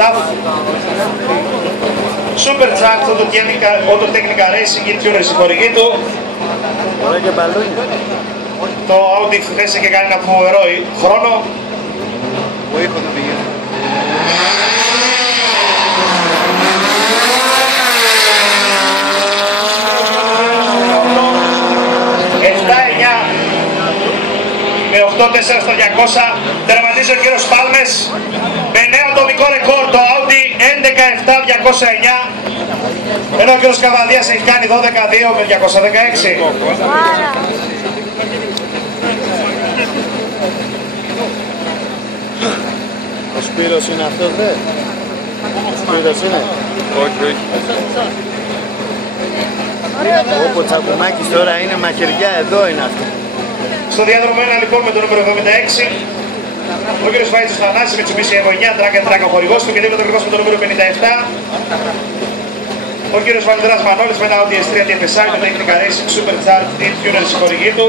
TAF Supercharged Auto Technica Racing η Tuner η χορηγή του. Το Audi χθες είχε κάνει ένα φοβερό χρόνο. Ο ήχος του πηγαίνει. 7-9 με 8-4 στο 200 τερματίζει ο κύριος Πάλμες με νέο ατομικό ρεκόρ το Audi 11-7-209, ενώ ο κύριος Καβαδίας έχει κάνει 12-2 με 216. Ο Σπύρος είναι αυτός, δε? Ο Σπύρος είναι? Όχι, όχι. Όπου Τσακουμάκης τώρα είναι μαχαιριά, εδώ είναι αυτό. Στο διάδρομο 1 λοιπόν με το νούμερο 76 ο κύριος Βάιτσος Θανάσης με Mitsubishi Evo 9 τράκα ο χορηγός του και δίπλα ακριβώς με το νούμερο 57 ο κύριος Βαλτεράς Μανώλης με ένα Audi S3 TFSI με Technica Racing Supercharged Tuner η χορηγή του.